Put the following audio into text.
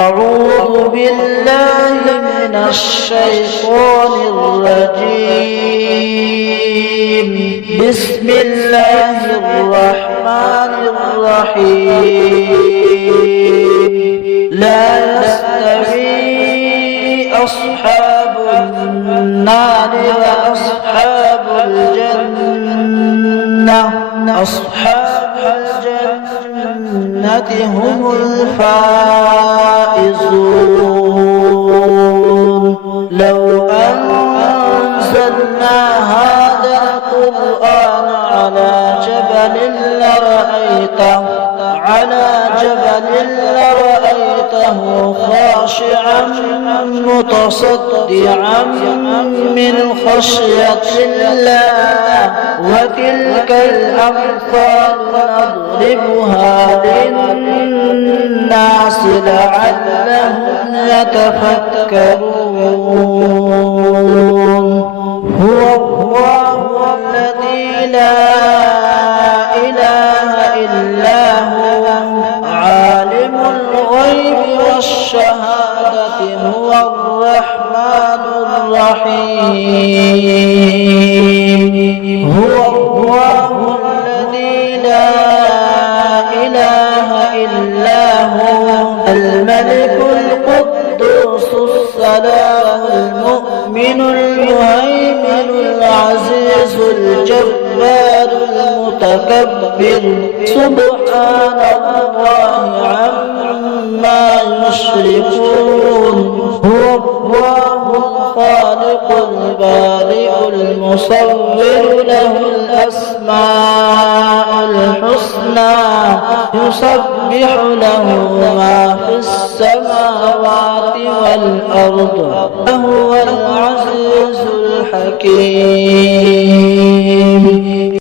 أعوذ بالله من الشيطان الرجيم. بسم الله الرحمن الرحيم. لا يستوي أصحاب النار وأصحاب الجنة. أصحاب الجنة هم الفائزون. لو أنزلنا هذا القرآن على جبل لرأيته خاشعا متصدعا من خشية الله. وتلك الأمثال نضربها للناس لعلهم يتفكرون. هو الله الذي لا إله إلا هو عالم الغيب والشهادة هو الرحمن الرحيم. هو الله الذي لا إله إلا هو الملك القدوس السلام المؤمن المهيمن العزيز الجبار المتكبر. سبحان الله عما يشركون. هو الله الخالق البارئ المصور له الأسماء الحسنى. يسبح له ما في السماوات والأرض وهو العزيز الحكيم.